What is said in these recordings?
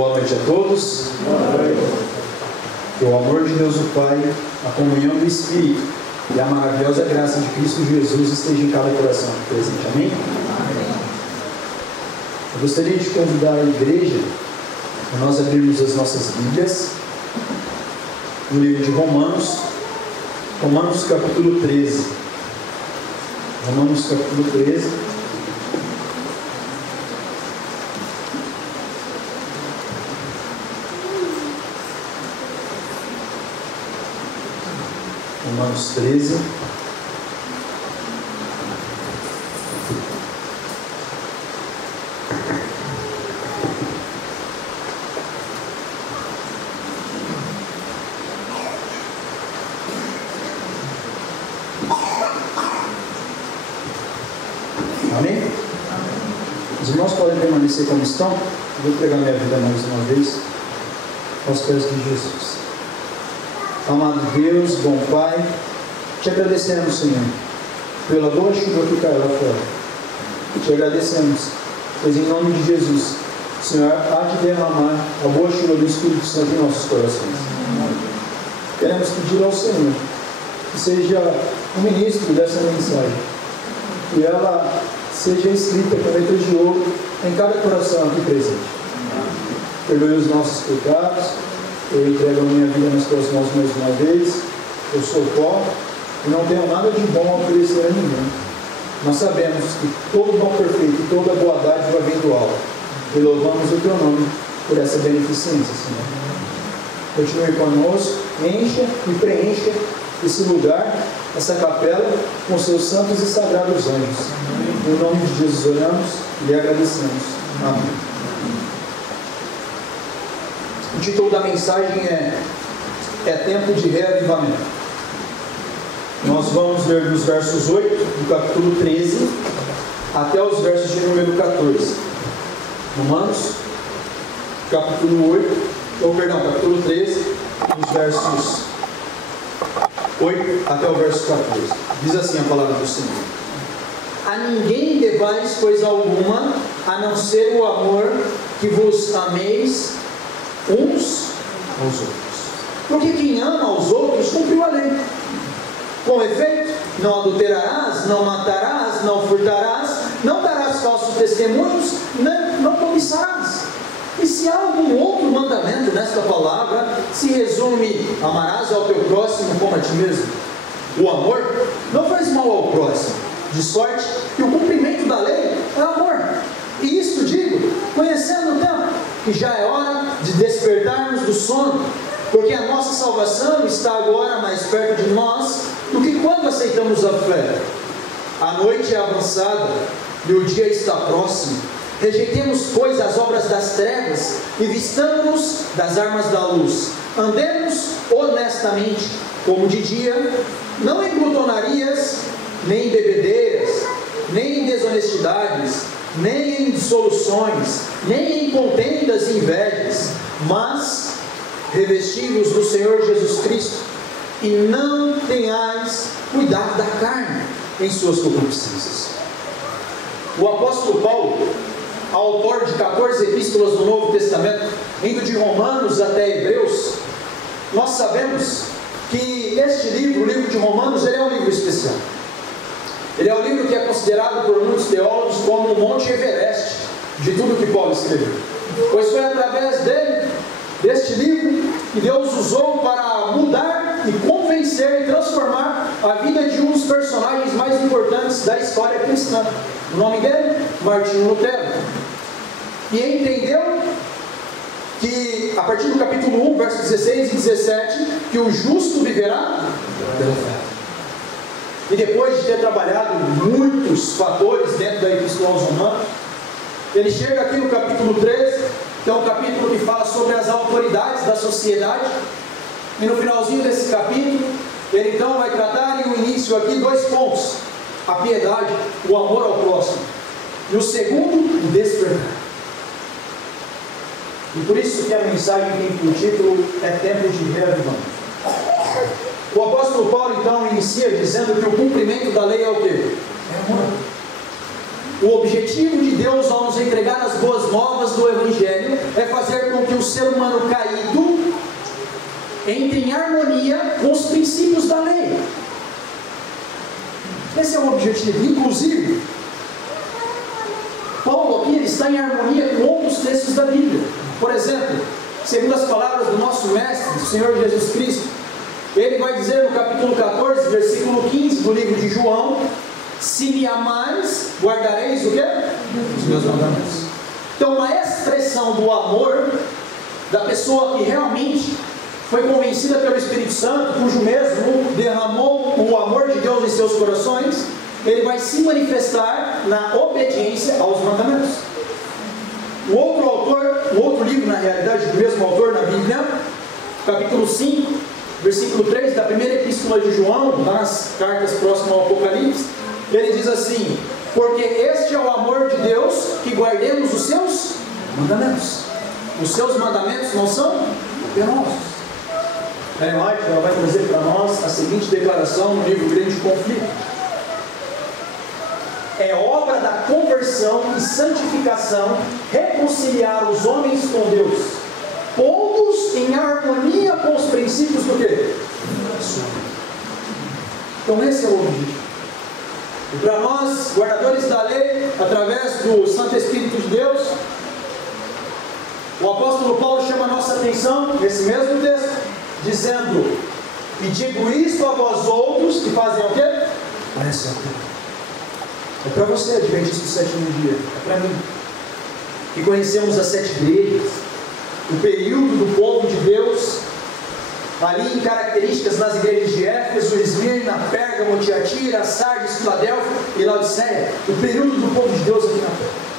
Boa noite a todos. Que o amor de Deus o Pai, a comunhão do Espírito e a maravilhosa graça de Cristo Jesus esteja em cada coração presente. Amém? Eu gostaria de convidar a igreja a nós abrirmos as nossas Bíblias no livro de Romanos capítulo 13. Romanos capítulo 13. Romanos 13. Amém? Os irmãos podem permanecer como estão. Eu vou entregar minha vida mais uma vez aos pés de Jesus. Amado Deus, bom Pai, te agradecemos, Senhor, pela boa chuva que caiu lá fora. Te agradecemos, pois em nome de Jesus, o Senhor há de derramar a boa chuva do Espírito Santo em nossos corações. Queremos pedir ao Senhor que seja o ministro dessa mensagem, que ela seja escrita com letras de ouro em cada coração aqui presente. Perdoe os nossos pecados. Eu entrego a minha vida nas tuas mãos mais uma vez. Eu sou pó e não tenho nada de bom a oferecer a ninguém. Nós sabemos que todo dom perfeito e toda boa dádiva vem do alto. E louvamos o teu nome por essa beneficência, Senhor. Continue conosco, encha e preencha esse lugar, essa capela, com seus santos e sagrados anjos. Em nome de Jesus oramos e lhe agradecemos. Amém. O título da mensagem é Tempo de Reavivamento. Nós vamos ler dos versos 8 do capítulo 13 até os versos de número 14. Romanos, capítulo 13, dos versos 8 até o verso 14. Diz assim a palavra do Senhor: A ninguém devais coisa alguma, a não ser o amor, que vos ameis uns aos outros. Porque quem ama aos outros cumpriu a lei. Com efeito, não adulterarás, não matarás, não furtarás, não darás falsos testemunhos, não cobiçarás. E se há algum outro mandamento nesta palavra, se resume: amarás ao teu próximo como a ti mesmo. O amor não faz mal ao próximo, de sorte que o cumprimento da lei é amor. E isto digo, conhecendo o tempo, que já é hora de despertarmos do sono, porque a nossa salvação está agora mais perto de nós do que quando aceitamos a fé. A noite é avançada e o dia está próximo. Rejeitemos, pois, as obras das trevas e vistamos-nos das armas da luz. Andemos honestamente, como de dia, não em glutonarias, nem em bebedeiras, nem em desonestidades, nem em dissoluções, nem em contendas e invejas, mas revesti-vos do Senhor Jesus Cristo, e não tenhais cuidado da carne em suas concupiscências. O apóstolo Paulo, autor de 14 epístolas do Novo Testamento, indo de Romanos até Hebreus, nós sabemos que este livro, o livro de Romanos, ele é um livro especial. Ele é um livro que é considerado por muitos teólogos como o Monte Everest de tudo que Paulo escreveu. Pois foi através deste livro, que Deus usou para mudar e convencer e transformar a vida de um dos personagens mais importantes da história cristã. O nome dele? Martinho Lutero. E entendeu que, a partir do capítulo 1, versos 16 e 17, que o justo viverá pela fé. E depois de ter trabalhado muitos fatores dentro da Epístola aos Romanos, ele chega aqui no capítulo 13, que é um capítulo que fala sobre as autoridades da sociedade, e no finalzinho desse capítulo, ele então vai tratar em um início aqui 2 pontos: a piedade, o amor ao próximo, e o segundo, o despertar. E por isso que a mensagem tem por título é Tempo de Reavivamento. O apóstolo Paulo então inicia dizendo que o cumprimento da lei é o quê? É amor. O objetivo de Deus ao nos entregar as boas novas do Evangelho é fazer com que ser humano caído entre em harmonia com os princípios da lei. Esse é o objetivo. Inclusive, Paulo aqui está em harmonia com outros textos da Bíblia. Por exemplo, segundo as palavras do nosso mestre, do Senhor Jesus Cristo, ele vai dizer no capítulo 14, versículo 15 do livro de João: se me amais, guardareis o quê? Os meus mandamentos. Então, uma expressão do amor da pessoa que realmente foi convencida pelo Espírito Santo, cujo mesmo derramou o amor de Deus em seus corações, ele vai se manifestar na obediência aos mandamentos. O outro livro, na realidade, do mesmo autor na Bíblia, capítulo 5, versículo 3 da primeira epístola de João, nas cartas próximas ao Apocalipse, ele diz assim: porque este é o amor de Deus, que guardemos os seus mandamentos. Os seus mandamentos não são penosos. Ellen White, ela vai trazer para nós a seguinte declaração no livro Grande Conflito: é obra da conversão e santificação reconciliar os homens com Deus, todos em harmonia com os princípios do quê? Então esse é o objetivo. E para nós, guardadores da lei, através do Santo Espírito de Deus, o apóstolo Paulo chama a nossa atenção, nesse mesmo texto, dizendo: e digo isto a vós outros, que fazem o quê? Parece o quê? É para você, adventista do sétimo dia, é para mim, que conhecemos as 7 igrejas, o período do povo de Deus, ali em características nas igrejas de Éfeso, Esmirna, Pérgamo, Tiatira, Sardes, Filadélfia e Laodiceia, o período do povo de Deus aqui na terra,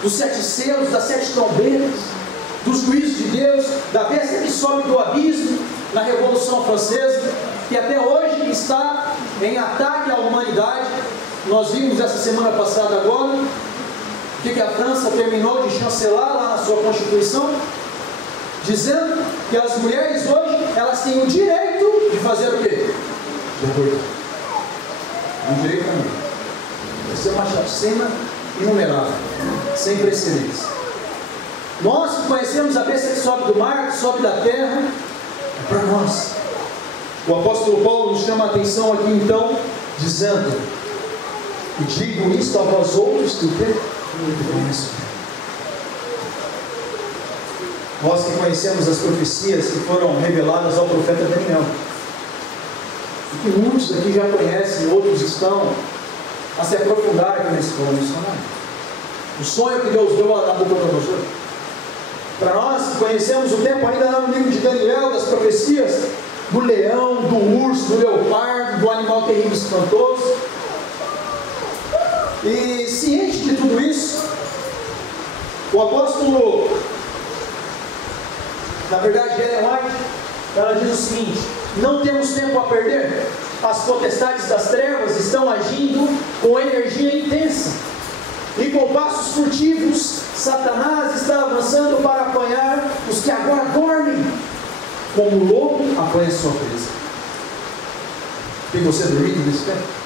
dos 7 selos, das 7 trombetas, dos juízos de Deus, da besta que sobe do abismo na Revolução Francesa, que até hoje está em ataque à humanidade. Nós vimos essa semana passada agora o que a França terminou de chancelar lá na sua Constituição, dizendo que as mulheres hoje, elas têm o direito de fazer o quê? De abortar. Um direito não. Vai ser uma chacina inumerável, sem precedentes. Nós que conhecemos a besta que sobe do mar, que sobe da terra, é para nós. O apóstolo Paulo nos chama a atenção aqui então, dizendo: e digo isto a vós outros que o quê? Nós que conhecemos as profecias que foram reveladas ao profeta Daniel, e que muitos aqui já conhecem, outros estão a se aprofundar aqui na escola missionária. O sonho que Deus deu a Nabucodonosor. Para nós que conhecemos o tempo ainda lá no livro de Daniel, das profecias do leão, do urso, do leopardo, do animal terrível e espantoso. E ciente de tudo isso, o apóstolo, na verdade, Ellen White, ela diz o seguinte: não temos tempo a perder. As potestades das trevas estão agindo com energia intensa, e com passos furtivos, Satanás está avançando para apanhar os que agora dormem, como o lobo apanha sua presa. Tem você dormindo nesse tempo?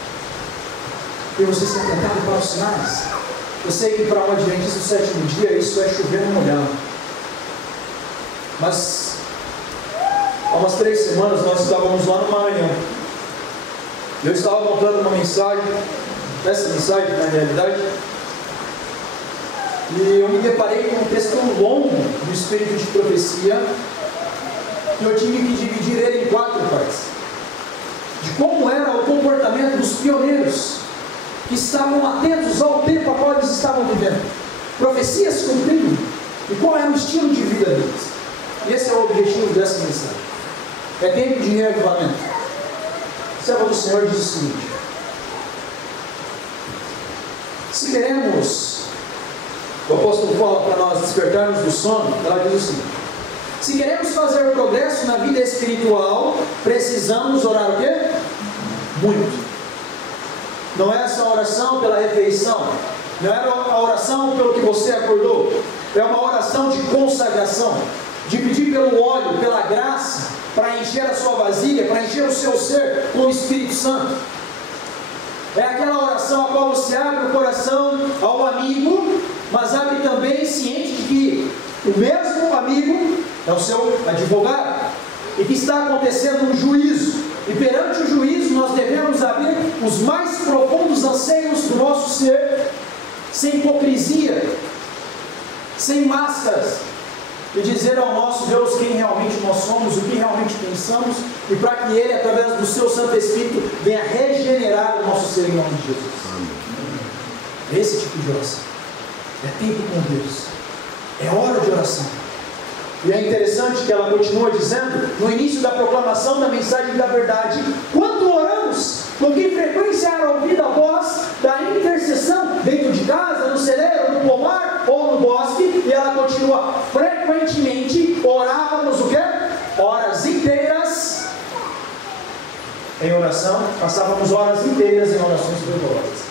Tem você se atentado para os sinais? Eu sei que para um adventista do sétimo dia isso é chover no molhado. Mas há umas 3 semanas nós estávamos lá no Maranhão. Eu estava montando uma mensagem, essa mensagem na realidade, e eu me deparei com um texto longo do Espírito de Profecia, que eu tive que dividir ele em 4 partes, de como era o comportamento dos pioneiros, que estavam atentos ao tempo a qual eles estavam vivendo, profecias cumprindo, e qual era o estilo de vida deles. E esse é o objetivo dessa mensagem. É tempo de reavivamento. O servo do Senhor diz o seguinte: se queremos, o apóstolo fala para nós despertarmos do sono, ela diz o seguinte: se queremos fazer progresso na vida espiritual, precisamos orar o quê? Muito. Não é essa oração pela refeição, não é a oração pelo que você acordou, é uma oração de consagração, de pedir pelo óleo, pela graça, para encher a sua vasilha, para encher o seu ser com o Espírito Santo. É aquela oração a qual você abre o coração ao amigo, mas abre também ciente de que o mesmo amigo é o seu advogado, e que está acontecendo um juízo, e perante o juízo nós devemos abrir os mais profundos anseios do nosso ser, sem hipocrisia, sem máscaras, e dizer ao nosso Deus quem realmente nós somos, o que realmente pensamos, e para que Ele, através do seu Santo Espírito, venha regenerar o nosso ser em nome de Jesus. Esse tipo de oração é tempo com Deus, é hora de oração. E é interessante que ela continua dizendo, no início da proclamação da mensagem da verdade: quando oramos, com que frequência era ouvida a voz da intercessão, dentro de casa, no celeiro, no pomar ou no bosque? E ela continua: frequentemente orávamos o quê? Horas inteiras em oração, passávamos horas inteiras em orações fervorosas.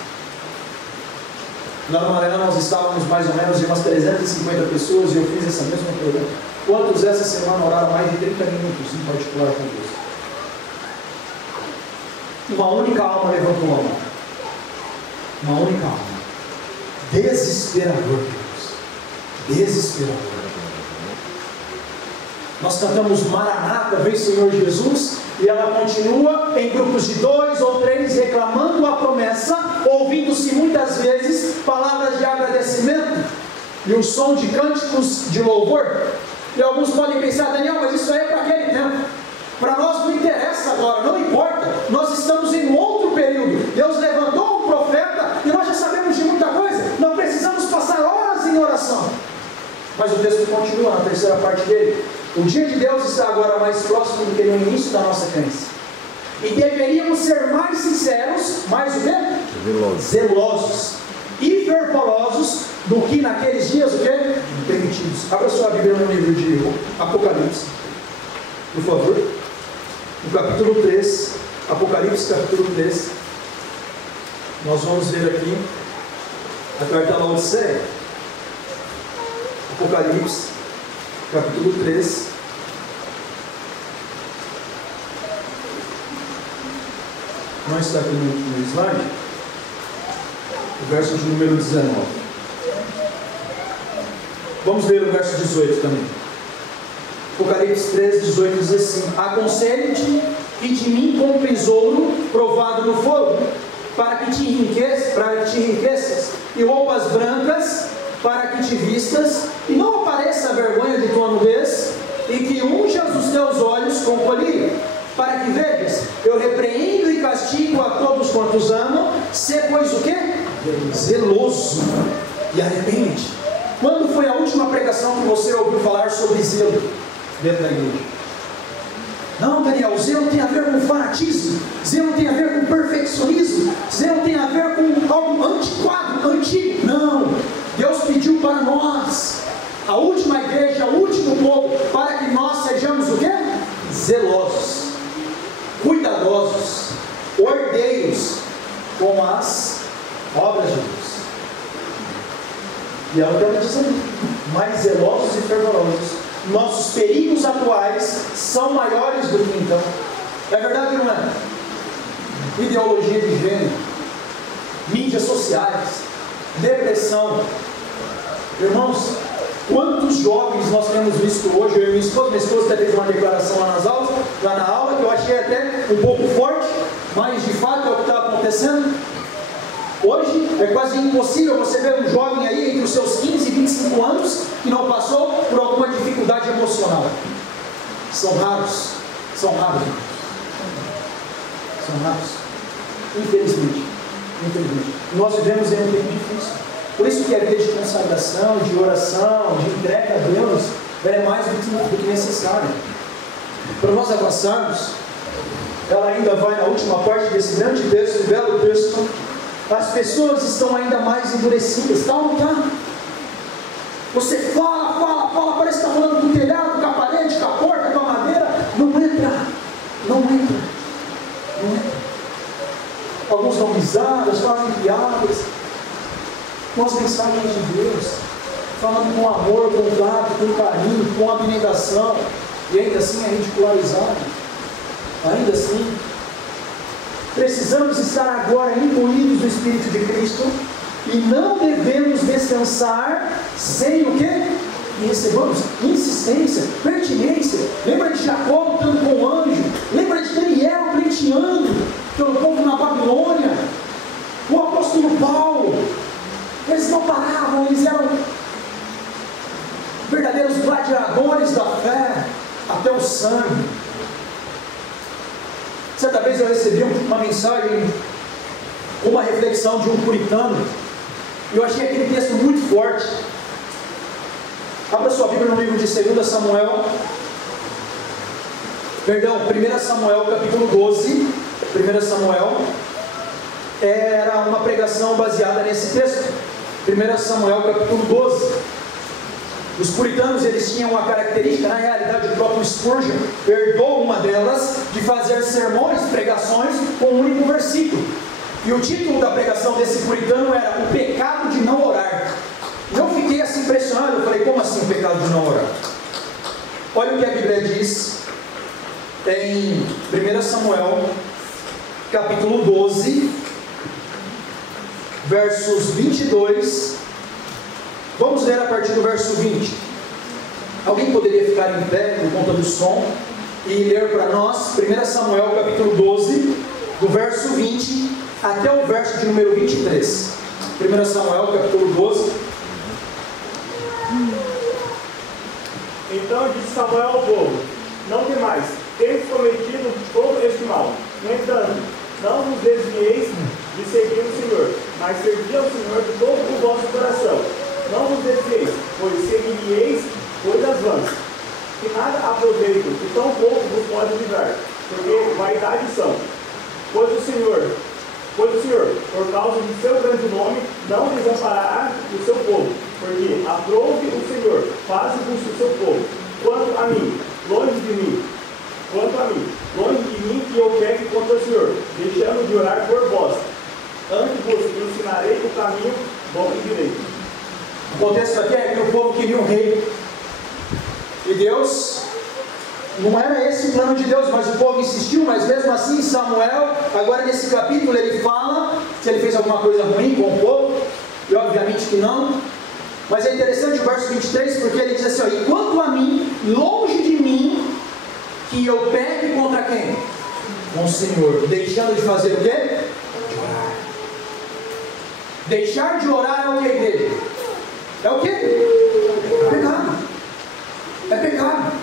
Lá no Maranhão nós estávamos mais ou menos de umas 350 pessoas, e eu fiz essa mesma pergunta: quantos essa semana oraram mais de 30 minutos em particular com Deus? Uma única alma levantou a mão. Uma única alma. Desesperador, Deus. Desesperador. Nós cantamos Maranata, vem Senhor Jesus, e ela continua em grupos de 2 ou 3, reclamando a promessa, ouvindo-se muitas vezes palavras de agradecimento e um som de cânticos de louvor. E alguns podem pensar: Daniel, mas isso aí é para aquele tempo. Para nós não interessa agora, não importa. Nós estamos em um outro período. Deus levantou um profeta e nós já sabemos de muita coisa. Não precisamos passar horas em oração. Mas o texto continua na terceira parte dele: o dia de Deus está agora mais próximo do que no início da nossa crença. E deveríamos ser mais sinceros, mais o quê? Zelosos e fervorosos do que naqueles dias o quê? Primitivos. Abra sua Bíblia no livro de Apocalipse, por favor. No capítulo 3, Apocalipse capítulo 3. Nós vamos ver aqui a carta a Laodiceia. Apocalipse capítulo 3. Não está aqui no slide. O verso de número 19. Vamos ler o verso 18 também. Apocalipse 3, 18 diz assim: aconselho-te e de mim compres ouro provado no fogo, para que te enriqueças, e roupas brancas, para que te vistas, e não apareça a vergonha de tua nudez, e que unjas os teus olhos com colírio, para que vejas. Eu repreendo e castigo a todos quantos amam. Sê, pois, o quê? Zeloso, e arrepende-te. Quando foi a última pregação que você ouviu falar sobre zelo dentro da igreja? Não, Daniel, zelo tem a ver com fanatismo, zelo tem a ver com perfeccionismo, zelo tem a ver com algo antiquado, antigo. Não, Deus pediu para nós, a última igreja, o último povo, para que nós sejamos o quê? Zelosos, cuidadosos, ordeiros com as obras de Deus. E é o que ela diz ali: mais zelosos e fervorosos. Nossos perigos atuais são maiores do que então. É verdade ou não é? Ideologia de gênero, mídias sociais, depressão. Irmãos, quantos jovens nós temos visto hoje? Eu e minha esposa até fez uma declaração lá na aula, que eu achei até um pouco forte, mas de fato é o que está acontecendo. Hoje é quase impossível você ver um jovem aí entre os seus 15 e 25 anos que não passou por alguma dificuldade emocional. São raros, são raros. São raros. Infelizmente. Nós vivemos em um tempo difícil. Por isso que a vida de consagração, de oração, de entrega a Deus, ela é mais do que necessária. Para nós avançarmos, ela ainda vai na última parte desse grande texto, belo texto. As pessoas estão ainda mais endurecidas, tá ou não tá? Você fala, parece que está falando com o telhado, com a parede, com a porta, com a madeira. Não entra. Alguns dão risadas, fazem piadas. Com as mensagens de Deus, falando com amor, com trato, com carinho, com abnegação, e ainda assim é ridicularizado. Ainda assim. Precisamos estar agora imbuídos do Espírito de Cristo, e não devemos descansar sem o quê? E recebamos insistência, pertinência. fé, até o sangue. Certa vez eu recebi uma mensagem, uma reflexão de um puritano, e eu achei aquele texto muito forte. Abra sua Bíblia no livro de 2 Samuel, perdão, 1 Samuel capítulo 12. 1 Samuel era uma pregação baseada nesse texto. 1 Samuel capítulo 12. Os puritanos, eles tinham uma característica, na realidade o próprio Spurgeon herdou uma delas, de fazer sermões, pregações com um único versículo. E o título da pregação desse puritano era O Pecado de Não Orar. E eu fiquei assim impressionado, eu falei, como assim o pecado de não orar? Olha o que a Bíblia diz em 1 Samuel capítulo 12, versos 22. Vamos ler a partir do verso 20. Alguém poderia ficar em pé por conta do som e ler para nós 1 Samuel capítulo 12, do verso 20 até o verso de número 23. 1 Samuel capítulo 12. Então disse Samuel ao povo: não temais, tendes cometido todo este mal. No entanto, não vos desvieis de seguir o Senhor, mas servi ao Senhor de todo o vosso coração. Não vos desvieis, pois seguiríeis coisas vãs, que nada aproveito, e tão pouco vos pode livrar, porque vaidade são. Pois o Senhor, por causa do seu grande nome, não desamparará o seu povo, porque aprove o Senhor, faze-vos o seu povo. Quanto a mim, longe de mim que eu peque contra o Senhor, deixando de orar por vós. Antes vos ensinarei o caminho bom e direito. O contexto aqui é que o povo queria um rei, e Deus, não era esse o plano de Deus, mas o povo insistiu. Mas mesmo assim Samuel, agora nesse capítulo, ele fala se ele fez alguma coisa ruim com o povo, e obviamente que não. Mas é interessante o verso 23, porque ele diz assim, ó, e quanto a mim, longe de mim que eu peque contra quem? Com o Senhor, deixando de fazer o quê? De orar. Deixar de orar é o que dele? É o quê? É pecado. É pecado.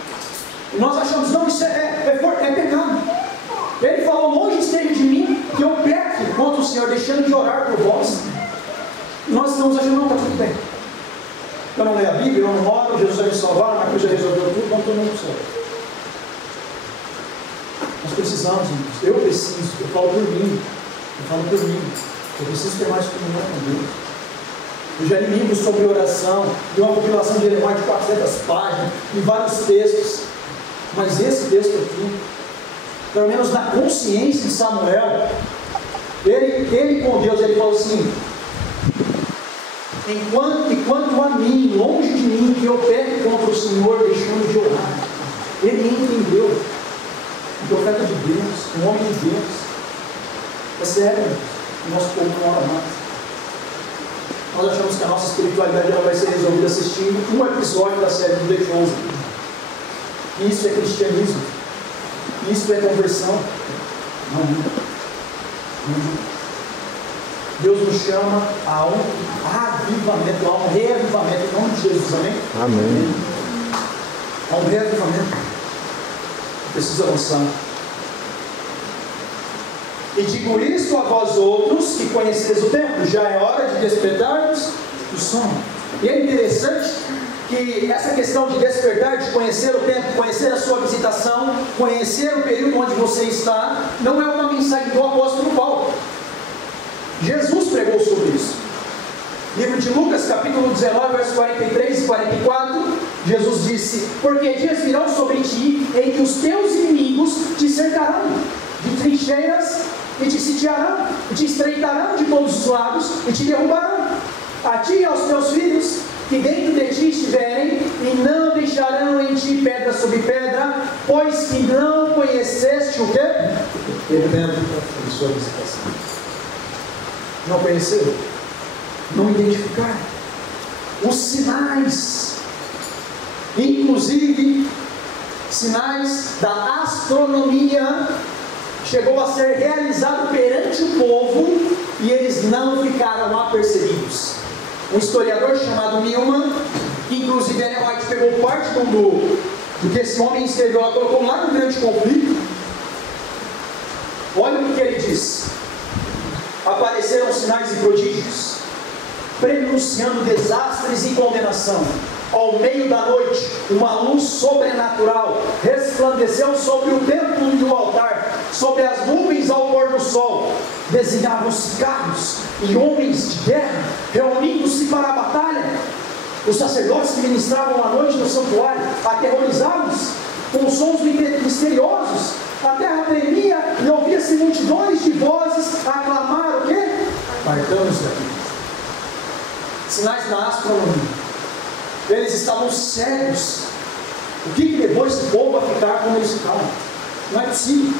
E nós achamos, não, isso é pecado. Ele falou, longe esteja de mim que eu peque contra o Senhor, deixando de orar por vós. E nós estamos achando, não, está tudo bem. Eu não leio a Bíblia, eu não oro, Jesus vai me salvar, a coisa já resolveu tudo, vamos todo mundo para o céu. Nós precisamos, irmãos. Eu preciso, eu falo por mim. Eu preciso ter mais comunhão com Deus. Eu já li livros sobre oração, de uma compilação de mais de 400 páginas, em vários textos. Mas esse texto aqui, pelo menos na consciência de Samuel, ele com Deus, ele falou assim, enquanto a mim, longe de mim, que eu peque contra o Senhor, deixando de orar. Ele entendeu, um profeta de Deus, um homem de Deus. É sério, o nosso povo não ora mais. Nós achamos que a nossa espiritualidade ela vai ser resolvida assistindo um episódio da série do The Chosen. Isso é cristianismo. Isso é conversão. Não. Deus nos chama a um avivamento, a um reavivamento, em nome de Jesus, amém? Amém. A um reavivamento. Preciso avançar. E digo isto a vós outros que conheceis o tempo, já é hora de despertarmos do sono. E é interessante que essa questão de despertar, de conhecer o tempo, conhecer a sua visitação, conhecer o período onde você está, não é uma mensagem do apóstolo Paulo. Jesus pregou sobre isso. Livro de Lucas, capítulo 19, versos 43 e 44, Jesus disse, porque dias virão sobre ti, em que os teus inimigos te cercarão de trincheiras, e te sitiarão, e te estreitarão de todos os lados, e te derrubarão, a ti e aos teus filhos, que dentro de ti estiverem, e não deixarão em ti pedra sobre pedra, pois que não conheceste o quê? Evento de sua visitação. Não conheceram? Não identificaram? Os sinais, inclusive sinais da astronomia, chegou a ser realizado perante o povo e eles não ficaram apercebidos. Um historiador chamado Milman, que inclusive Ellen White pegou parte Porque esse homem escreveu lá, colocou lá no grande conflito. Olha o que ele diz: apareceram sinais e prodígios, prenunciando desastres e condenação. Ao meio da noite, uma luz sobrenatural resplandeceu sobre o templo e o altar, sobre as nuvens ao pôr do sol. Desenhavam-se carros e homens de guerra, reunindo-se para a batalha. Os sacerdotes que ministravam à noite no santuário, aterrorizados, com sons misteriosos. A terra tremia e ouvia-se multidões de vozes a clamar o quê? Partamos daqui. Sinais na astronomia. Eles estavam cegos. O que levou esse povo a ficar como eles ficaram? Não é possível.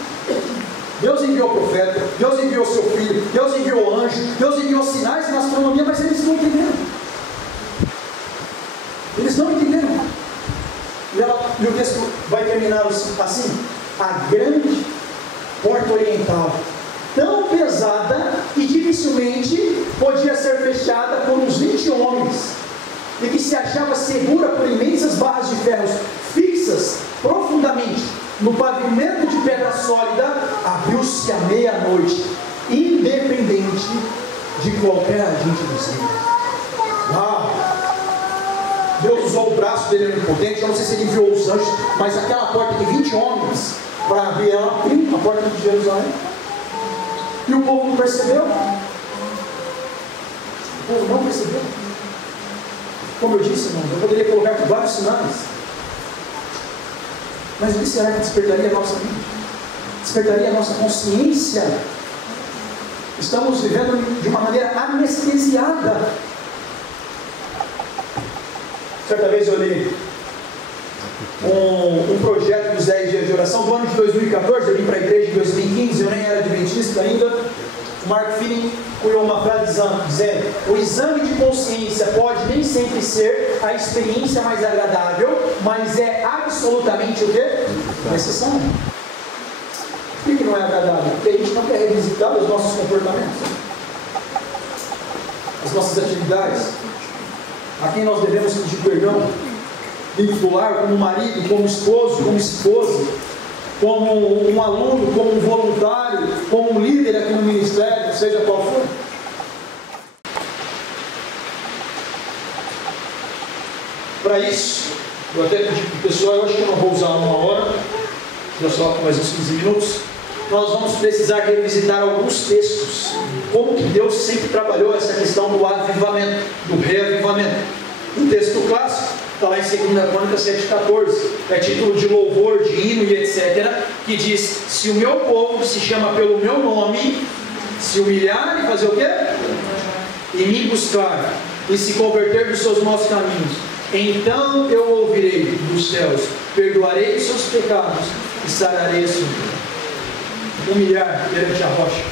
Deus enviou o profeta, Deus enviou o seu filho, Deus enviou o anjo, Deus enviou sinais na astronomia, mas eles não entenderam. Eles não entenderam. E o texto vai terminar assim: a grande porta oriental, tão pesada que dificilmente podia ser fechada por uns 20 homens, e que se achava segura por imensas barras de ferros fixas profundamente no pavimento de pedra sólida, abriu-se à meia-noite, independente de qualquer agente visível. Uau! Deus usou o braço dele onipotente. Eu não sei se ele enviou os anjos, mas aquela porta de 20 homens para abrir ela, a porta de Jerusalém, e o povo não percebeu. O povo não percebeu. Como eu disse, irmão, eu poderia colocar aqui vários sinais, mas o que será que despertaria a nossa mente? Despertaria a nossa consciência? Estamos vivendo de uma maneira anestesiada. Certa vez eu li um projeto dos 10 dias de oração do ano de 2014. Eu vim para a igreja em 2015, eu nem era adventista ainda. O Mark Feeling cunhou uma frase dizendo: o exame de consciência pode nem sempre ser a experiência mais agradável, mas é absolutamente o quê? Necessário. Por que não é agradável? Porque a gente não quer revisitar os nossos comportamentos, as nossas atividades, a quem nós devemos pedir perdão, vincular como marido, como esposo, como esposa, como um aluno, como um voluntário, como um líder aqui no ministério, seja qual for. Para isso, eu até pedi para o pessoal, eu acho que eu não vou usar 1 hora, já só mais uns 15 minutos. Nós vamos precisar revisitar alguns textos, como que Deus sempre trabalhou essa questão do avivamento, do reavivamento. Um texto clássico está lá em 2 Crônicas 7,14, é título de louvor, de hino e etc., que diz: se o meu povo se chama pelo meu nome, se humilhar e fazer o quê? E me buscar, e se converter dos seus maus caminhos, então eu ouvirei dos céus, perdoarei os seus pecados e sararei a sua vida. Humilhar perante a rocha.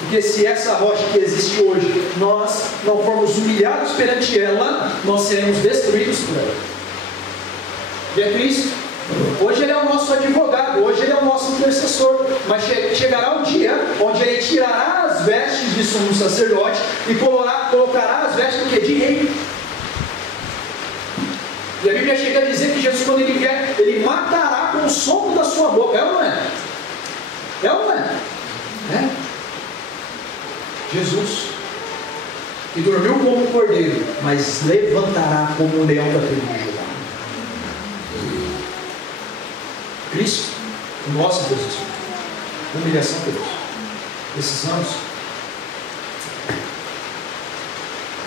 Porque se essa rocha que existe hoje, nós não formos humilhados perante ela, nós seremos destruídos por ela. E é Cristo. Hoje Ele é o nosso advogado, hoje Ele é o nosso intercessor. Mas chegará um dia onde Ele tirará as vestes de sumo sacerdote e colocará as vestes do que? De rei. E a Bíblia chega a dizer que Jesus, quando Ele vier, Ele matará com o sopro da sua boca. É ou não é? É ou não é? É. Jesus, que dormiu como um cordeiro, mas levantará como um leão da tribo de Judá. Cristo, o nosso Deus, humilhação de Deus. Precisamos.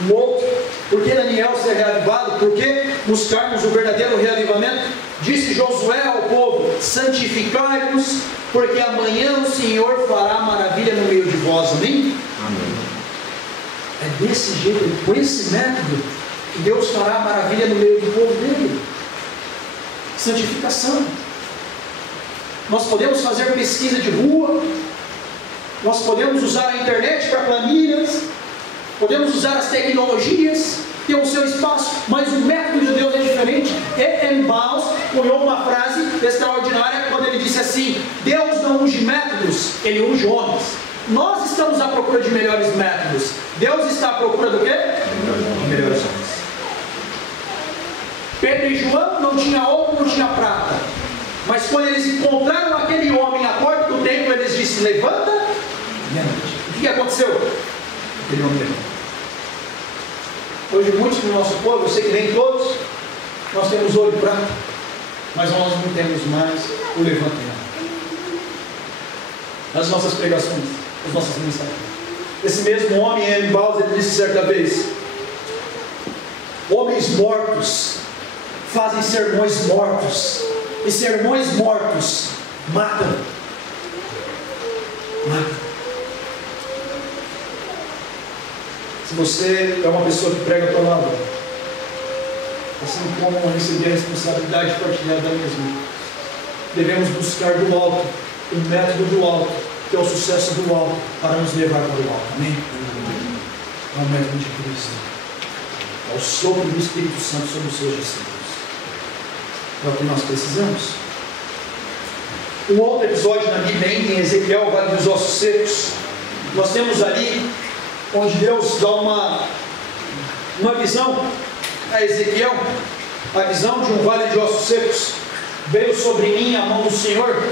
Um outro, por que Daniel ser reavivado? Por que buscarmos o verdadeiro reavivamento? Disse Josué ao povo: santificai-vos, porque amanhã o Senhor fará maravilha no meio de vós. Amém? Amém. É desse jeito, com esse método, que Deus fará maravilha no meio do povo dele. Santificação. Nós podemos fazer pesquisa de rua, nós podemos usar a internet para planilhas, podemos usar as tecnologias, tem o seu espaço, mas o método de Deus é diferente. E.M. Baus cunhou uma frase extraordinária quando ele disse assim: Deus não unge métodos, Ele unge homens. Nós estamos à procura de melhores métodos, Deus está à procura do quê? De melhores homens. Pedro e João não tinha ouro, não tinha prata. Mas quando eles encontraram aquele homem à porta do templo, eles disseram: levanta e ande. O que aconteceu? Aquele homem levantou. Hoje muitos do nosso povo, eu sei que nem todos, nós temos ouro e prata, mas nós não temos mais o levantamento. Nas nossas pregações, nas nossas mensagens. Esse mesmo homem, em Bausa, ele disse certa vez: homens mortos fazem sermões mortos, e sermões mortos matam. Matam. Se você é uma pessoa que prega a palavra, assim como receber a responsabilidade partilhada da mesma, devemos buscar do alto, o método do alto, que é o sucesso do alto, para nos levar para o alto. Amém? É o método de Cristo. É o sopro do Espírito Santo sobre os seus discípulos. É o que nós precisamos. Um outro episódio na Bíblia, em Ezequiel, Vale dos Ossos Secos, nós temos ali onde Deus dá uma visão a Ezequiel, a visão de um vale de ossos secos. Veio sobre mim a mão do Senhor,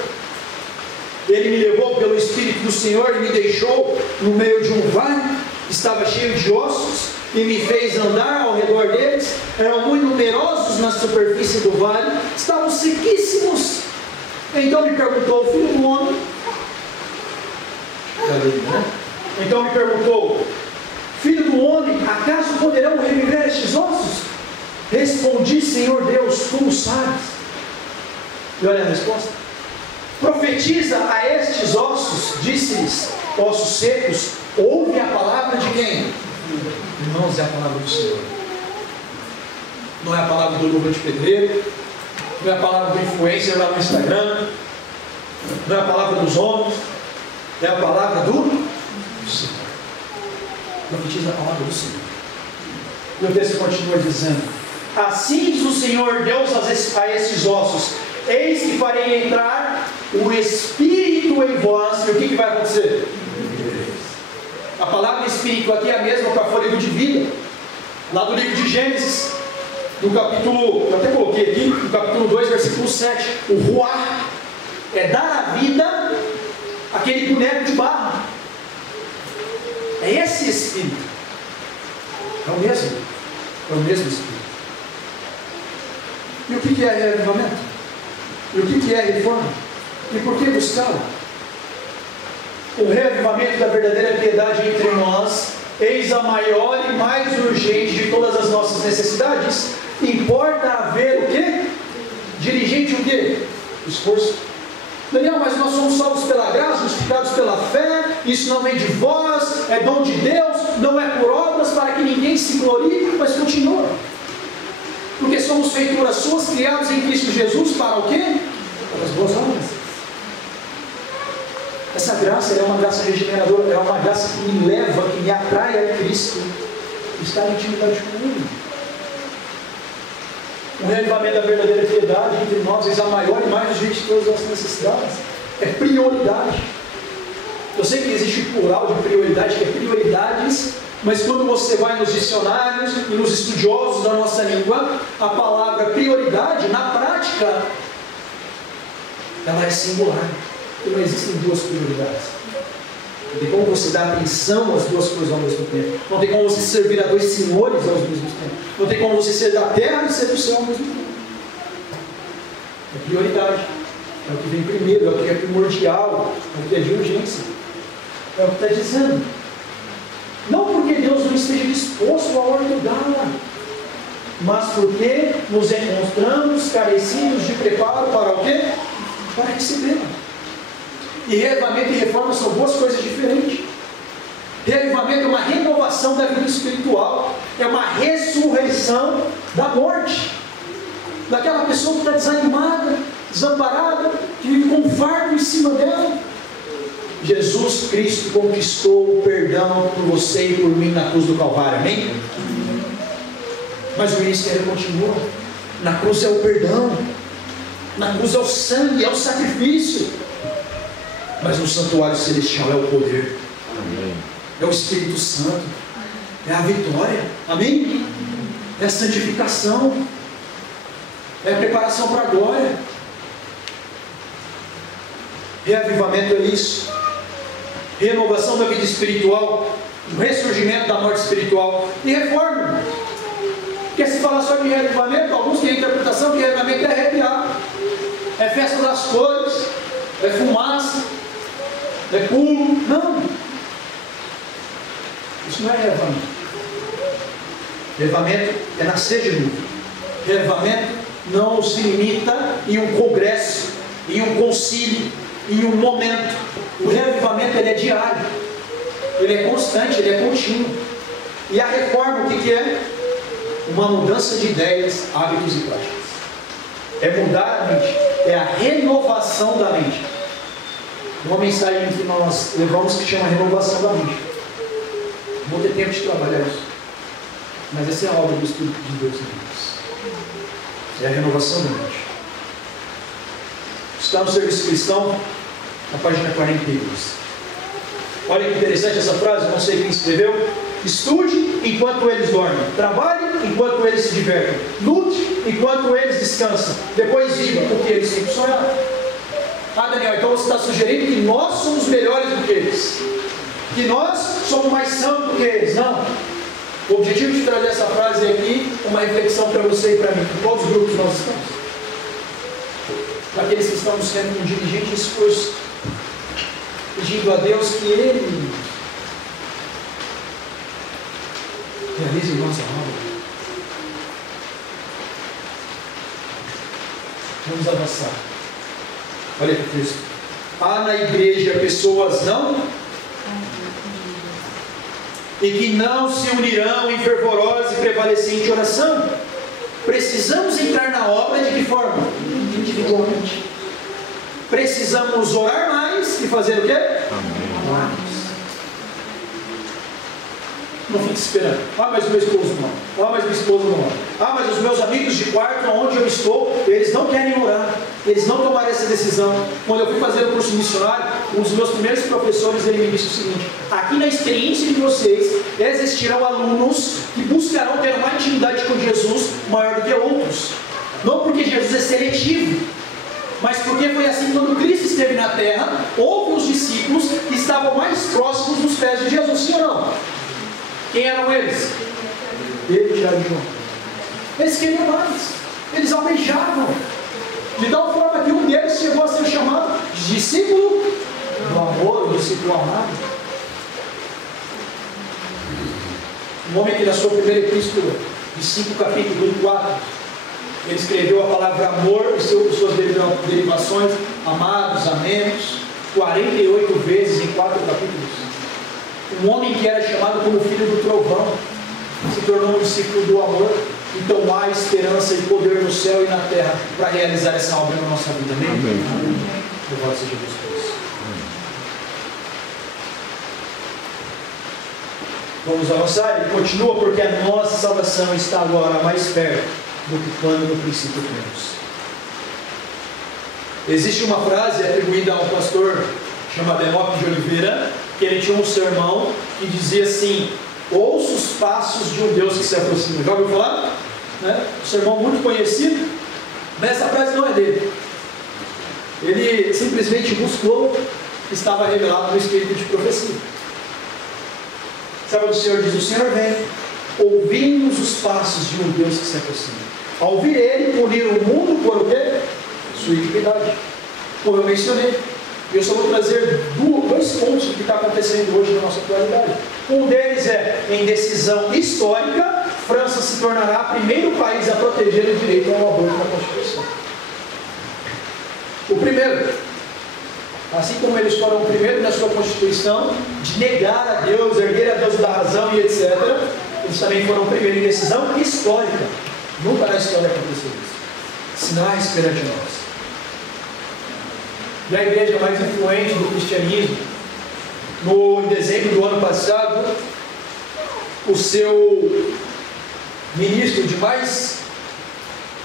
Ele me levou pelo Espírito do Senhor e me deixou no meio de um vale que estava cheio de ossos, e me fez andar ao redor deles. Eram muito numerosos na superfície do vale, estavam sequíssimos. Então me perguntou: filho do homem, então me perguntou: filho do homem, acaso poderão reviver estes ossos? Respondi: Senhor Deus, tu o sabes. E olha a resposta: profetiza a estes ossos, disse-lhes, ossos secos, ouve a palavra de quem? Irmãos, é a palavra do Senhor. Não é a palavra do luva de pedreiro, não é a palavra do influencer lá no Instagram, não é a palavra dos homens, é a palavra do Senhor. Profetiza a palavra do Senhor. E o texto continua dizendo: assim diz o Senhor Deus a esses ossos: eis que farei entrar o Espírito em vós. E o que vai acontecer? A palavra Espírito aqui é a mesma para fôlego de vida, lá do livro de Gênesis, no capítulo, eu até coloquei aqui, no capítulo 2, versículo 7. O ruar é dar a vida àquele boneco de barro. É esse Espírito. É o mesmo Espírito. E o que é reavivamento? E o que é reforma? E por que buscá-lo? O reavivamento da verdadeira piedade entre nós, eis a maior e mais urgente de todas as nossas necessidades. Importa haver o quê? Dirigente o quê? Esforço. Daniel, mas nós somos salvos pela graça, justificados pela fé, isso não vem de vós, é dom de Deus, não é por obras para que ninguém se glorie, mas continua. Porque somos feituras suas, criados em Cristo Jesus, para o quê? Para as boas obras. Essa graça é uma graça regeneradora, é uma graça que me leva, que me atrai a Cristo, e está em intimidade comigo. O reavivamento da verdadeira piedade entre nós é a maior e mais urgente de todas as nossas necessidades. É prioridade. Eu sei que existe plural de prioridade, que é prioridades, mas quando você vai nos dicionários e nos estudiosos da nossa língua, a palavra prioridade, na prática, ela é singular. Porque não existem duas prioridades. Não tem como você dar atenção às duas coisas ao mesmo tempo. Não tem como você servir a dois senhores ao mesmo tempo. Não tem como você ser da terra e ser do céu ao mesmo tempo. É prioridade. É o que vem primeiro, é o que é primordial, é o que é de urgência. É o que está dizendo. Não porque Deus não esteja disposto a ordená-la, mas porque nos encontramos carecidos de preparo para o quê? Para recebê-la. E reavivamento e reforma são duas coisas diferentes. Reavivamento é uma renovação da vida espiritual, é uma ressurreição da morte, daquela pessoa que está desanimada, desamparada, que vive com um fardo em cima dela. Jesus Cristo conquistou o perdão por você e por mim na cruz do Calvário, amém? Mas o ministério continua. Na cruz é o perdão, na cruz é o sangue, é o sacrifício. Mas no santuário celestial é o poder, amém. É o Espírito Santo, é a vitória, amém? É a santificação. é preparação para a glória. Reavivamento é isso. Renovação da vida espiritual, o ressurgimento da morte espiritual e reforma. Porque se falar só de reavivamento, alguns têm a interpretação que reavivamento é arrepiar, é festa das cores, é fumaça, é pulo. Não, isso não é reavivamento. Reavivamento é nascer de novo. Reavivamento não se limita em um congresso, em um concílio, em um momento. O reavivamento ele é diário, ele é constante, ele é contínuo. E a reforma, o que é? Uma mudança de ideias, hábitos e práticas. É mudar a mente, é a renovação da mente. Uma mensagem que nós levamos que chama renovação da mente. Não vou ter tempo de trabalhar isso, mas essa é a obra do Espírito de Deus em nós. É a renovação da mente. Está no serviço cristão, na página 42. Olha que interessante essa frase, não sei quem escreveu. Estude enquanto eles dormem, trabalhe enquanto eles se divertem, lute enquanto eles descansam, depois viva, porque eles sempre sonharam. Ah, Daniel, então você está sugerindo que nós somos melhores do que eles, que nós somos mais santos do que eles? Não. O objetivo de trazer essa frase aqui é uma reflexão para você e para mim. Em quais grupos nós estamos? Para aqueles que estão buscando com diligente esforço, pedindo a Deus que Ele realize nossa obra. Vamos avançar. Olha que texto. Há na igreja pessoas não e que não se unirão em fervorosa e prevalecente oração. Precisamos entrar na obra de que forma? Individualmente. Precisamos orar mais e fazer o quê? Amar. Não fique esperando. Ah, mas meu esposo não. Ah, mas minha esposa não. Ah, mas os meus amigos de quarto, onde eu estou, eles não querem orar. Eles não tomaram essa decisão. Quando eu fui fazer o curso missionário, um dos meus primeiros professores, ele me disse o seguinte: aqui na experiência de vocês, existirão alunos que buscarão ter uma intimidade com Jesus maior do que outros. Não porque Jesus é seletivo, mas porque foi assim quando Cristo esteve na terra, houve os discípulos que estavam mais próximos dos pés de Jesus, sim ou não? Quem eram eles? Pedro, Tiago e João. Eles queriam mais, eles almejavam, de tal forma que um deles chegou a ser chamado de discípulo do amor, o discípulo amado. Um homem que na sua primeira epístola, de 5 capítulos, 1 e 4, ele escreveu a palavra amor e suas derivações, amados, amenos, 48 vezes em 4 capítulos. Um homem que era chamado como filho do trovão se tornou um discípulo do amor. Então há esperança e poder no céu e na terra para realizar essa obra na nossa vida. Amém? Amém. Louvado seja Deus por isso. Vamos avançar. Ele continua: porque a nossa salvação está agora mais perto do que quando no princípio cremos. Existe uma frase atribuída a um pastor chamado Enoque de Oliveira, que ele tinha um sermão que dizia assim: ouça os passos de um Deus que se aproxima. Já ouviu falar? Um sermão muito conhecido, mas essa frase não é dele. Ele simplesmente buscou o que estava revelado no espírito de profecia. Sabe o que o Senhor diz? O Senhor vem, ouvimos os passos de um Deus que se aproxima. Ao ouvir Ele, punir o mundo por o quê? Sua iniquidade. Como eu mencionei, eu só vou trazer dois pontos do que está acontecendo hoje na nossa atualidade. Um deles é, em decisão histórica, França se tornará o primeiro país a proteger o direito ao aborto na Constituição. O primeiro. Assim como eles foram o primeiro na sua Constituição de negar a Deus, erguer a Deus da razão e etc., eles também foram o primeiro em decisão histórica. Nunca na história aconteceu isso. Sinais perante nós. E a igreja mais influente do cristianismo, em dezembro do ano passado, o seu ministro de mais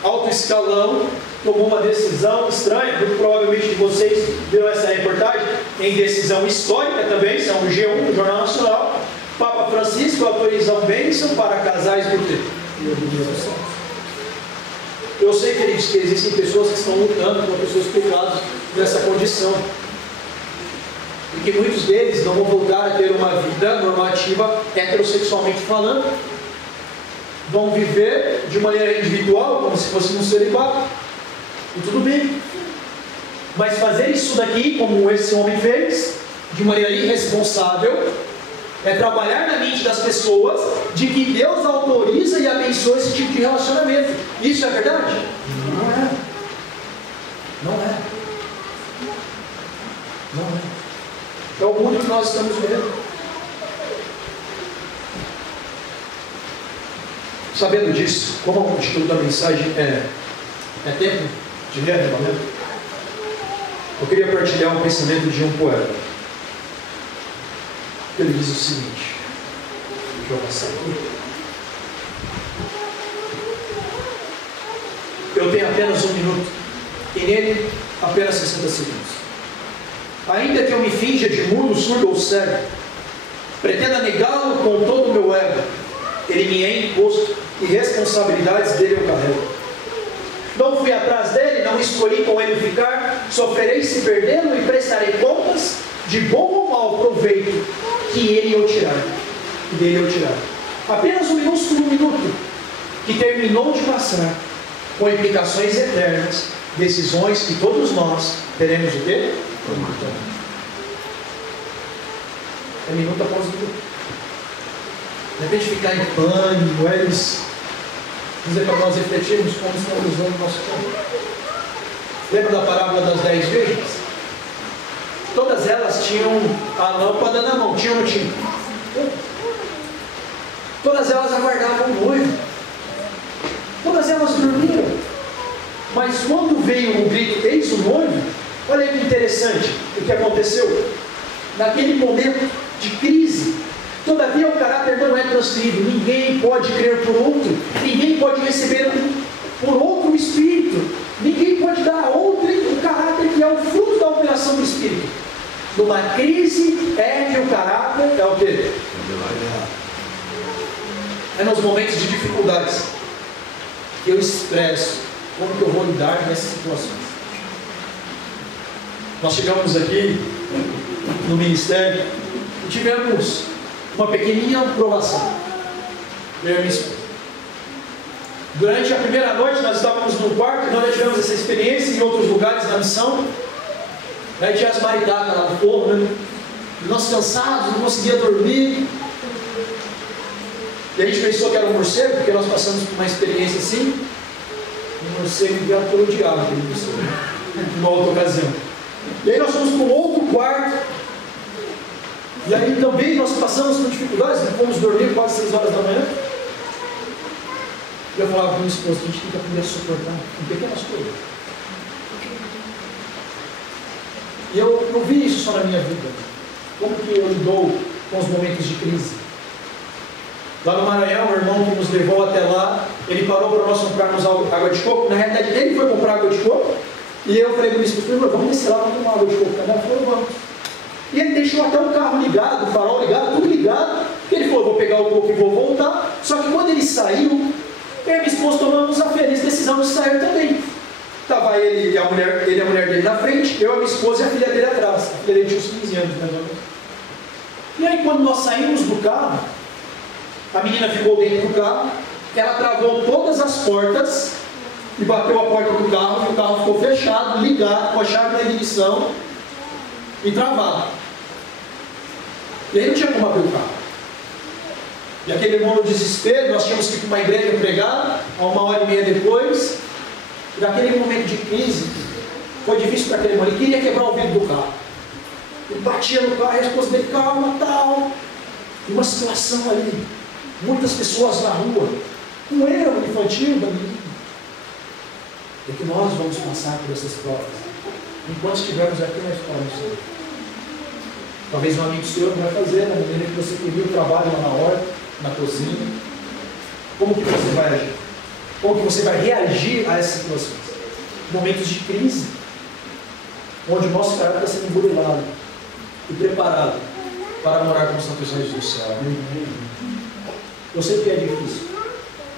alto escalão tomou uma decisão estranha. Muito provavelmente de vocês viram essa reportagem, em decisão histórica também, são o G1 do Jornal Nacional. Papa Francisco autoriza a bênção para casais do tempo. Eu sei, queridos, que existem pessoas que estão lutando com pessoas pecadas nessa condição. E que muitos deles não vão voltar a ter uma vida normativa heterossexualmente falando. Vão viver de maneira individual, como se fosse um celibato. E tudo bem. Mas fazer isso daqui, como esse homem fez, de maneira irresponsável, é trabalhar na mente das pessoas de que Deus autoriza e abençoa esse tipo de relacionamento. Isso é verdade? Não é. Não é. Não é. É o mundo que nós estamos vendo. Sabendo disso, como o título da mensagem é tempo de reavivamento, eu queria partilhar um pensamento de um poeta. Ele diz o seguinte, deixa eu passar aqui. Eu tenho apenas 1 minuto, e nele apenas 60 segundos. Ainda que eu me finja de mudo, surdo ou cego, pretenda negá-lo com todo o meu ego, ele me é imposto, e responsabilidades dele eu carrego. Não fui atrás dele, não escolhi com ele ficar, sofrerei se perdê-lo e prestarei contas de bom ou mau proveito que ele eu tirar, que dele eu tirar. Apenas um minuto que terminou de passar, com implicações eternas, decisões que todos nós teremos o quê? É minuto após minuto. De repente ficar em pânico, eles dizer para nós refletirmos como estamos usando o nosso tempo. Lembra da parábola das 10 virgens? Todas elas tinham a lâmpada na mão, tinham ou não tinham? Todas elas aguardavam o noivo. Todas elas dormiram. Mas quando veio o grito, eis o noivo, olha que interessante o que aconteceu. Naquele momento de crise, todavia o caráter não é transferido. Ninguém pode crer por outro. Ninguém pode receber por outro Espírito. Ninguém pode dar a outro o caráter que é o fruto da operação do Espírito. Numa crise é que o caráter é o quê? É nos momentos de dificuldades que eu expresso como que eu vou lidar nessas situações. Nós chegamos aqui no ministério e tivemos uma pequenininha provação. Eu e minha esposa. Durante a primeira noite nós estávamos no quarto, nós já tivemos essa experiência em outros lugares na missão. Aí tinha as maridacas lá no forno, né? Nós cansados, não conseguia dormir. E a gente pensou que era um morcego, porque nós passamos por uma experiência assim. Um morcego enviado pelo diabo, numa outra ocasião. E aí nós fomos para um outro quarto. E aí também nós passamos por dificuldades, fomos dormir quase 6 horas da manhã. E eu falava para minha esposa, a gente tem que aprender a suportar em pequenas coisas. E eu não vi isso só na minha vida. Como que eu lidou com os momentos de crise? Lá no Maranhão, o irmão que nos levou até lá, ele parou para nós comprarmos água de coco. Na realidade, ele foi comprar água de coco. E eu falei para minha esposa, vamos descer lá para tomar água de coco. Ela falou, vamos. E ele deixou até o carro ligado, o farol ligado, tudo ligado. E ele falou, vou pegar o coco e vou voltar. Só que quando ele saiu, eu e minha esposa tomamos a feliz decisão de sair também. Estava ele e a mulher dele na frente, eu, a minha esposa e a filha dele atrás. A filha dele tinha uns 15 anos, mais ou menos. E aí quando nós saímos do carro, a menina ficou dentro do carro, ela travou todas as portas e bateu a porta do carro, e o carro ficou fechado, ligado, com a chave da ignição e travado. E aí não tinha como abrir o carro. E aquele irmão no desespero, nós tínhamos que ir para uma igreja pregar, a 1h30 depois. E naquele momento de crise, foi difícil para aquele irmão, ele queria quebrar o vidro do carro. Ele batia no carro, e a esposa dele, calma, tal. E uma situação ali, muitas pessoas na rua, um erro infantil da menina. É que nós vamos passar por essas provas, enquanto estivermos aqui na escola do Senhor. Talvez um amigo seu não vai fazer, na maneira que você queria o trabalho lá na horta, na cozinha. Como que você vai agir? Como que você vai reagir a essas situações? Momentos de crise, onde o nosso caráter está sendo burilado e preparado para morar com os santos anjos do céu. Eu sei que é difícil,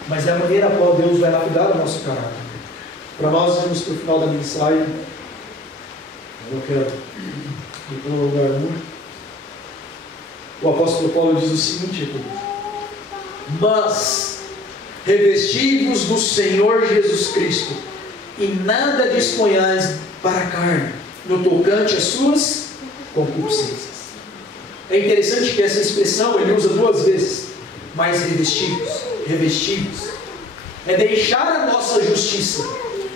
mas é a maneira a qual Deus vai lapidar o nosso caráter. Para nós irmos para o final da mensagem, eu não quero me prolongar muito. O apóstolo Paulo diz o seguinte aqui: mas revesti-vos do Senhor Jesus Cristo, e nada disponhais para a carne, no tocante às suas concupiscências. É interessante que essa expressão ele usa duas vezes, mas revestidos. É deixar a nossa justiça,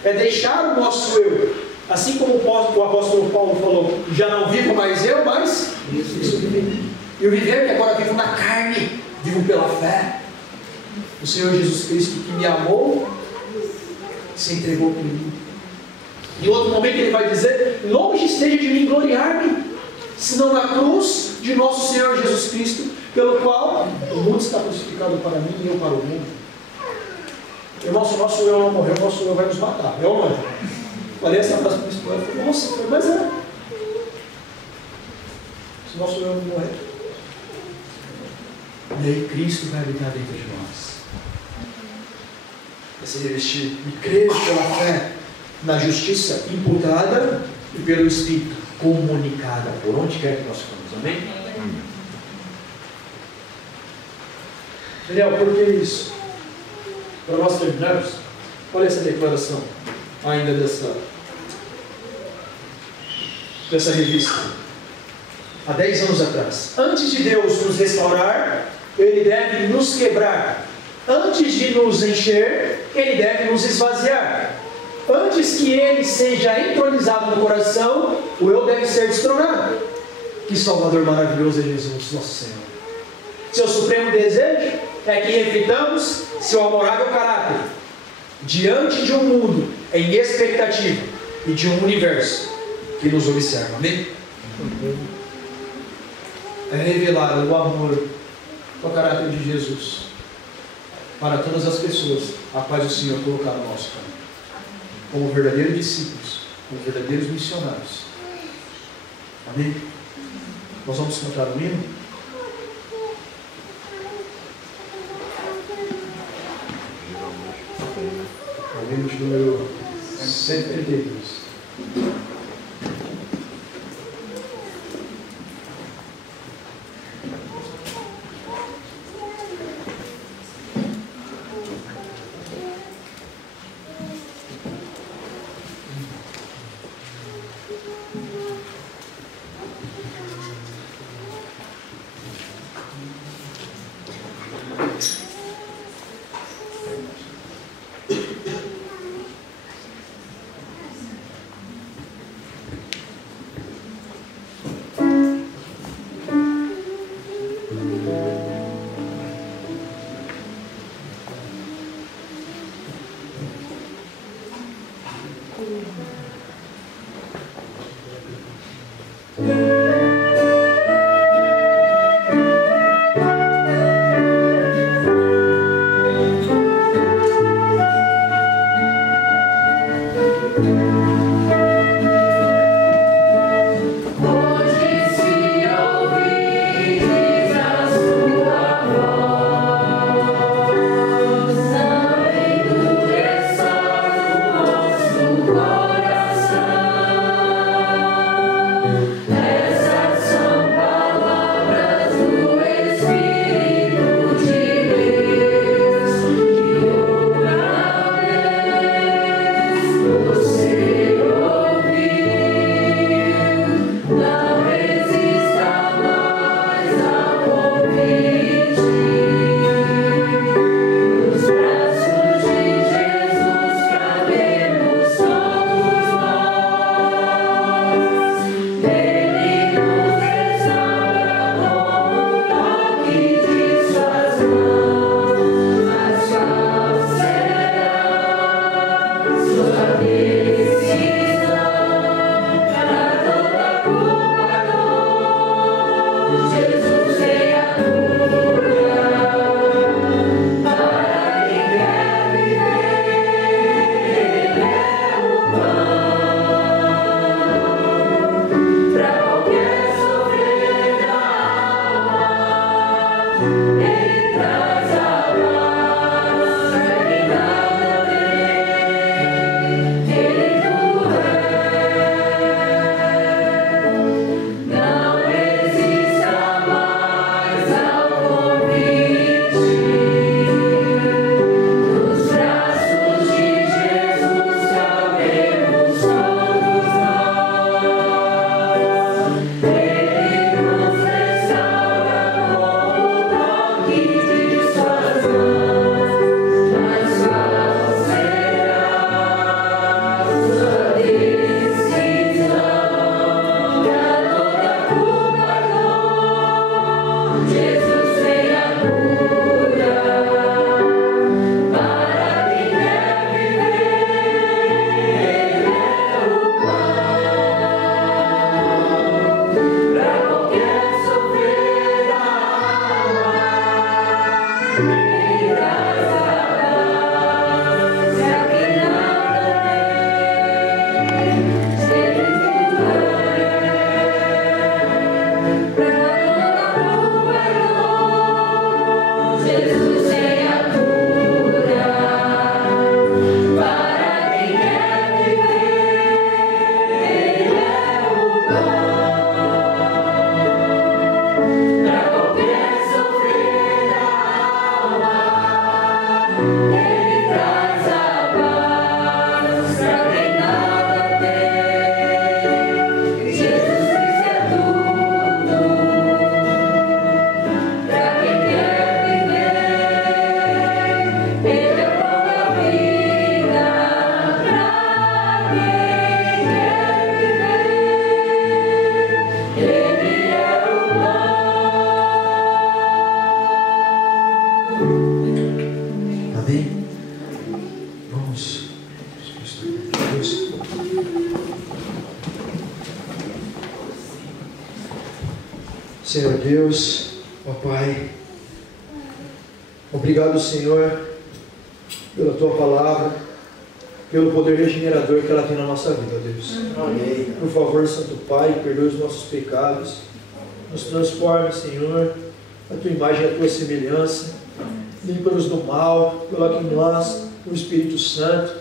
é deixar o nosso eu. Assim como o apóstolo Paulo falou, já não vivo mais eu, mas isso viver. E o viver que agora vivo na carne, vivo pela fé. O Senhor Jesus Cristo que me amou, se entregou por mim. Em outro momento ele vai dizer, longe esteja de mim gloriar-me, senão na cruz de nosso Senhor Jesus Cristo, pelo qual o mundo está crucificado para mim e eu para o mundo. Irmão, se o nosso eu não morrer, o nosso eu vai nos matar. É ou não é? Falei essa frase para o bispo, eu falei, nossa, mas é. Se o nosso eu não morrer, e aí Cristo vai habitar dentro de nós. Vai ser revestido. E crer pela fé na justiça imputada e pelo Espírito comunicada por onde quer que nós formos. Amém? Daniel, por que isso? Para nós terminarmos, olha essa declaração ainda dessa revista. Há 10 anos atrás. Antes de Deus nos restaurar, Ele deve nos quebrar. Antes de nos encher, Ele deve nos esvaziar. Antes que Ele seja entronizado no coração, o eu deve ser destronado. Que Salvador maravilhoso é Jesus, nosso Senhor. Seu supremo desejo é que reflitamos seu amorável caráter diante de um mundo em expectativa e de um universo que nos observa. Amém? É revelar o amor, o caráter de Jesus para todas as pessoas a quais o Senhor colocar no nosso caminho, como verdadeiros discípulos, como verdadeiros missionários. Amém? Nós vamos cantar o hino. O hino de número 132. Senhor Deus, ó Pai, obrigado, Senhor, pela Tua palavra, pelo poder regenerador que ela tem na nossa vida, Deus. Amém. Por favor, Santo Pai, perdoe os nossos pecados, nos transforme, Senhor, a Tua imagem e a Tua semelhança, limpa-nos do mal, coloque em nós o Espírito Santo,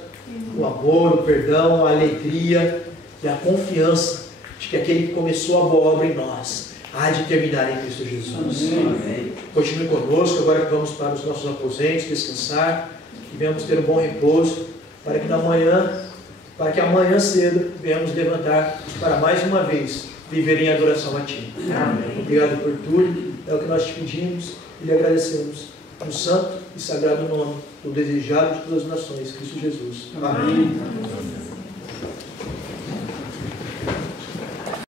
o amor, o perdão, a alegria e a confiança de que aquele que começou a boa obra em nós há de terminar em Cristo Jesus. Amém. Continue conosco, agora que vamos para os nossos aposentos, descansar, que venhamos ter um bom repouso, para que amanhã cedo venhamos levantar para mais uma vez viver em adoração a Ti. Amém. Obrigado por tudo, é o que nós te pedimos e lhe agradecemos, no santo e sagrado nome do desejado de todas as nações, Cristo Jesus. Amém.